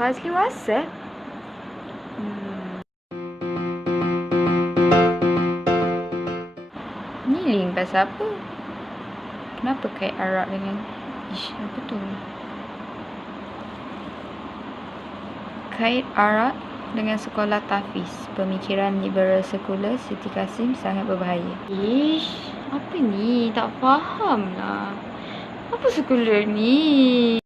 Fazli Wasef? Ni link pasal apa? Kenapa kait Arab dengan... apa tu? Kait Arab dengan sekolah tahfiz. Pemikiran liberal sekular Siti Kasim sangat berbahaya. Apa ni? Tak faham lah. Apa sekular ni?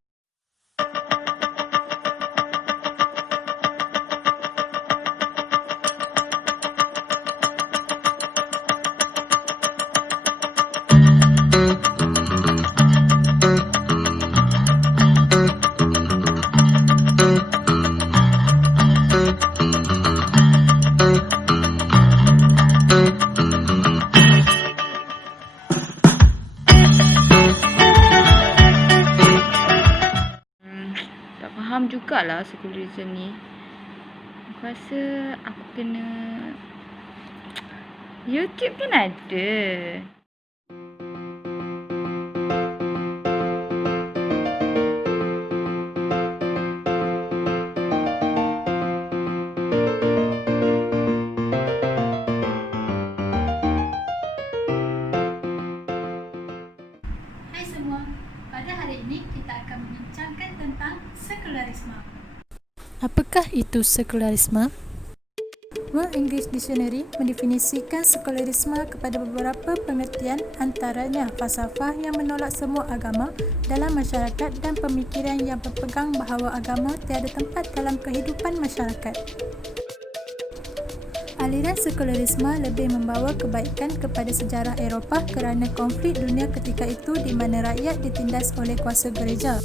Tak faham jugalah secularism ni. Aku rasa aku kena... YouTube kan ada. Hai semua, pada hari ini kita akan membincangkan tentang sekularisme. Apakah itu sekularisme? World English Dictionary mendefinisikan sekularisme kepada beberapa pengertian, antaranya falsafah yang menolak semua agama dalam masyarakat dan pemikiran yang berpegang bahawa agama tiada tempat dalam kehidupan masyarakat. Aliran sekularisme lebih membawa kebaikan kepada sejarah Eropah kerana konflik dunia ketika itu di mana rakyat ditindas oleh kuasa gereja.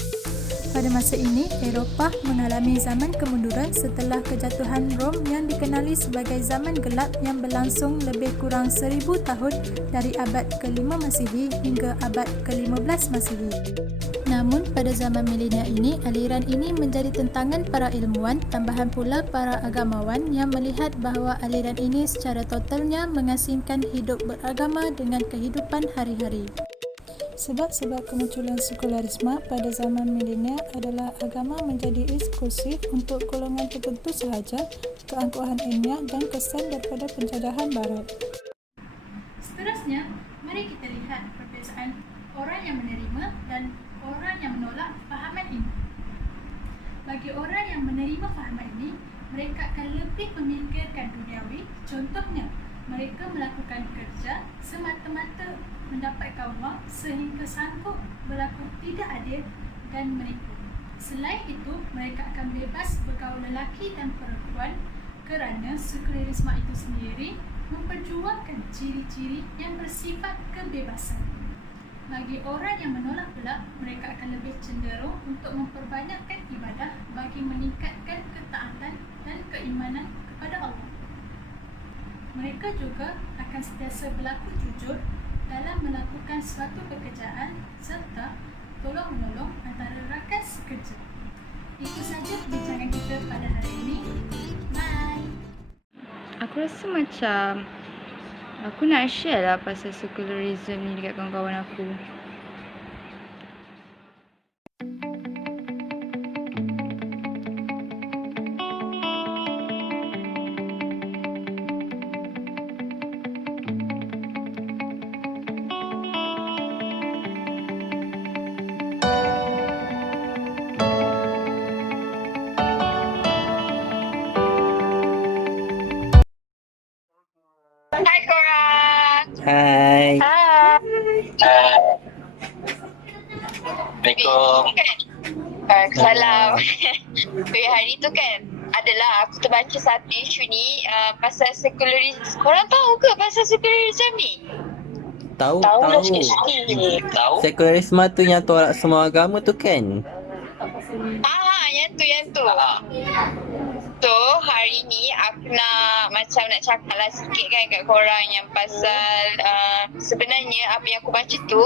Pada masa ini, Eropah mengalami zaman kemunduran setelah kejatuhan Rom yang dikenali sebagai zaman gelap yang berlangsung lebih kurang 1000 tahun dari abad ke-5 Masihi hingga abad ke-15 Masihi. Namun, pada zaman milenial ini, aliran ini menjadi tentangan para ilmuwan, tambahan pula para agamawan yang melihat bahawa aliran ini secara totalnya mengasingkan hidup beragama dengan kehidupan hari-hari. Sebab-sebab kemunculan sekularisme pada zaman milenial adalah agama menjadi eksklusif untuk golongan tertentu sahaja, keangkuhan ilmiah dan kesan daripada penjajahan barat. Seterusnya, mari kita lihat perbezaan orang yang menerima dan orang yang menolak fahaman ini. Bagi orang yang menerima fahaman ini, mereka akan lebih memikirkan duniawi. Contohnya, mereka melakukan kerja semata-mata mendapatkan wang sehingga sanggup berlaku tidak adil dan menipu. Selain itu, mereka akan bebas bergaul lelaki dan perempuan kerana sekularisme itu sendiri memperjuangkan ciri-ciri yang bersifat kebebasan. Bagi orang yang menolak pula, mereka akan lebih cenderung untuk memperbanyakkan ibadah bagi meningkatkan ketaatan dan keimanan kepada Allah. Mereka juga akan sentiasa berlaku jujur dalam melakukan suatu pekerjaan serta tolong-menolong antara rakan sekerja. Itu saja perbincangan kita pada hari ini. Bye! Aku rasa macam aku nak share lah pasal secularism ni dekat kawan-kawan aku. Hai korang. Hai. Assalamualaikum. Salam. Hari tu kan adalah aku terbaca satu isu ni pasal sekularisme. Korang tahu ke pasal sekularisme ni? Tahu. Tahu. Sekularisme tu yang tolak semua agama tu kan? Yang tu. So, hari ni aku nak cakap lah sikit kan kat korang yang pasal sebenarnya apa yang aku baca tu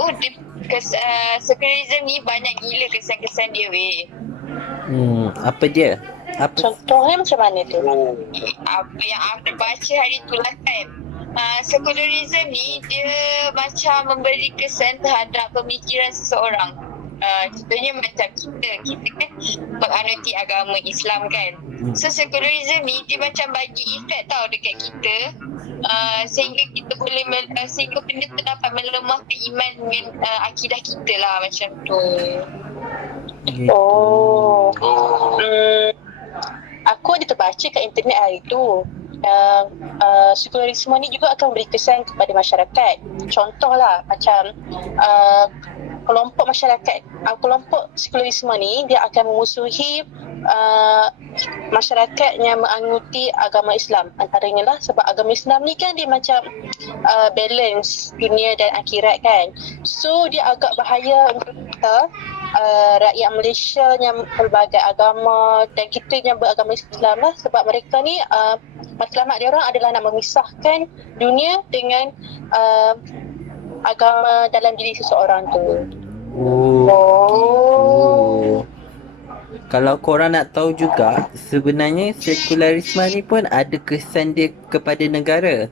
sekularisme ni banyak gila kesan-kesan dia weh. Apa dia? Contohnya macam mana tu? Apa yang aku baca hari tu lah kan. Sekularisme ni dia macam memberi kesan terhadap pemikiran seseorang. contohnya macam kita kan menganuti agama Islam kan. So secularism ni dia macam bagi efek tau dekat kita, sehingga kita boleh sehingga benda tu dapat melemahkan iman dengan akidah kita lah macam tu. Oh. Aku ada terbaca kat internet hari tu yang sekularisme ni juga akan memberi kesan kepada masyarakat. Contohlah macam kelompok masyarakat, kelompok sekularisme ni dia akan memusuhi masyarakat yang menganuti agama Islam. Antaranya lah sebab agama Islam ni kan dia macam balance dunia dan akhirat kan. So dia agak bahaya untuk kita rakyat Malaysia yang pelbagai agama dan kita yang beragama Islam lah, sebab mereka ni matlamat dia orang adalah nak memisahkan dunia dengan agama dalam diri seseorang tu. Kalau korang nak tahu juga, sebenarnya sekularisme ni pun ada kesan dia kepada negara.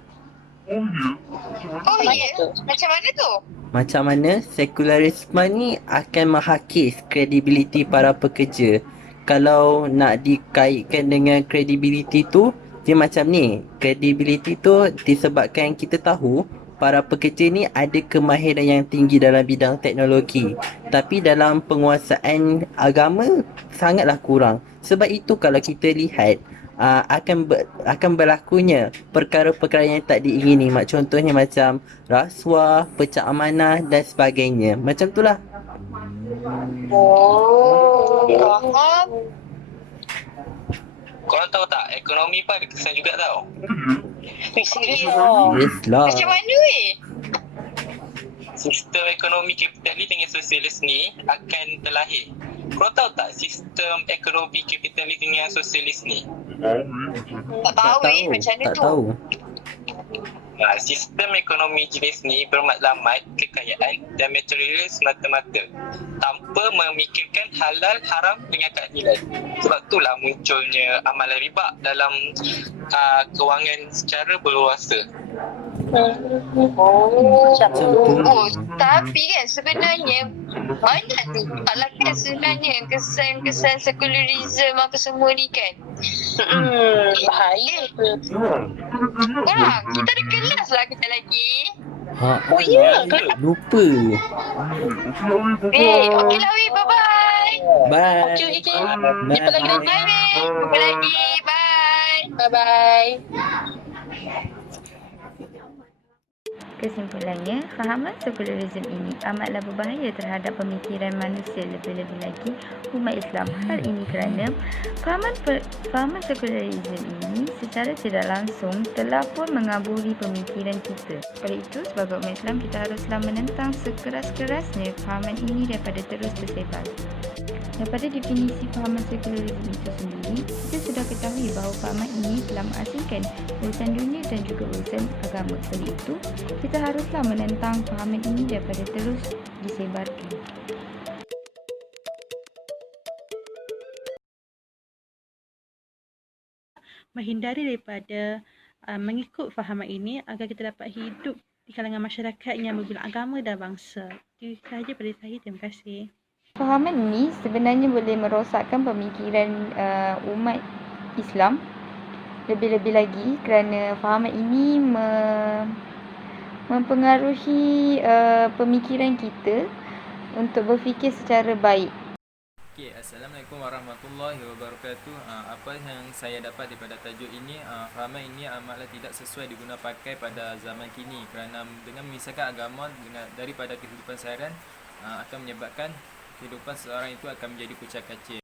Oh ya? Macam mana tu? Macam mana sekularisme ni akan menghakis kredibiliti para pekerja. Kalau nak dikaitkan dengan kredibiliti tu, dia macam ni. Kredibiliti tu disebabkan kita tahu para pekerja ni ada kemahiran yang tinggi dalam bidang teknologi. Tapi dalam penguasaan agama sangatlah kurang. Sebab itu kalau kita lihat akan berlakunya perkara-perkara yang tak diingini. Contohnya macam rasuah, pecah amanah dan sebagainya. Macam itulah. Faham? Korang tahu tak, ekonomi pun ada kesan juga tau. Serius Yes lah. Macam mana weh? Sistem ekonomi kapitalis dengan sosialis ni akan terlahir. Korang tahu tak sistem ekonomi kapitalis dengan sosialis ni? Tak tahu weh, macam mana Tak tu? tahu. Sistem ekonomi jenis ni bermaklumat kekayaan dan material semata-mata tanpa memikirkan halal haram dengan keadilan. Sebab itulah munculnya amalan riba dalam kewangan secara berluasa. macam tu. Oh, tapi kan sebenarnya banyak tu kan sebenarnya kesan-kesan sekularisme apa semua ni kan. Bahaya tu. Korang, kita ada kelas lah kita lagi. Oh ya, Lupa. Okey lah weh, bye-bye. Bye. okey. Jumpa lagi nanti. Bye weh, jumpa lagi, bye. Bye-bye. Kesimpulannya, fahaman sekularisme ini amatlah berbahaya terhadap pemikiran manusia, lebih-lebih lagi umat Islam. Hal ini kerana fahaman sekularisme ini secara tidak langsung telah pun mengaburi pemikiran kita. Oleh itu, sebagai umat Islam, kita haruslah menentang sekeras-kerasnya fahaman ini daripada terus tersebar. Daripada definisi fahaman sekularisme itu sendiri, kita sudah ketahui bahawa fahaman ini telah mengasingkan urusan dunia dan juga urusan agama. Oleh itu, kita haruslah menentang fahaman ini daripada terus disebarkan. Menghindari daripada mengikut fahaman ini agar kita dapat hidup di kalangan masyarakat yang berbilang agama dan bangsa. Itu sahaja dari saya. Terima kasih. Fahaman ini sebenarnya boleh merosakkan pemikiran umat Islam, lebih-lebih lagi kerana fahaman ini mempengaruhi pemikiran kita untuk berfikir secara baik. Okay, Assalamualaikum warahmatullahi wabarakatuh. Apa yang saya dapat daripada tajuk ini, fahaman ini amatlah tidak sesuai diguna pakai pada zaman kini kerana dengan memisahkan agama daripada kehidupan seharian akan menyebabkan kehidupan seseorang itu akan menjadi kucak-kacir.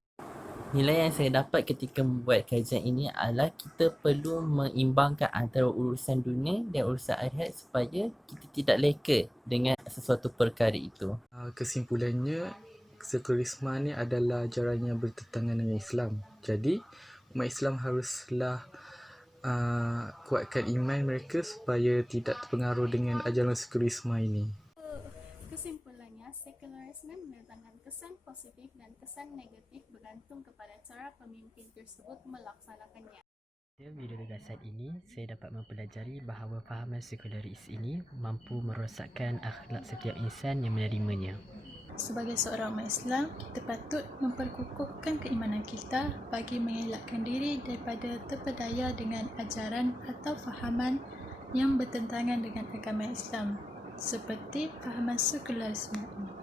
Nilai yang saya dapat ketika membuat kajian ini adalah kita perlu mengimbangkan antara urusan dunia dan urusan akhirat supaya kita tidak leka dengan sesuatu perkara itu. Kesimpulannya, sekularisme ni adalah ajaran yang bertentangan dengan Islam. Jadi, umat Islam haruslah kuatkan iman mereka supaya tidak terpengaruh dengan ajaran sekularisme ini. Kesimpulannya, sekularisme mendatangkan kesan positif dan kesan negatif bergantung kepada cara pemimpin tersebut melaksanakannya. Dalam video gagasan ini, saya dapat mempelajari bahawa fahaman sekularis ini mampu merosakkan akhlak setiap insan yang menerimanya. Sebagai seorang umat Islam, kita patut memperkukuhkan keimanan kita bagi mengelakkan diri daripada terpedaya dengan ajaran atau fahaman yang bertentangan dengan agama Islam, seperti fahaman sekularisme ini.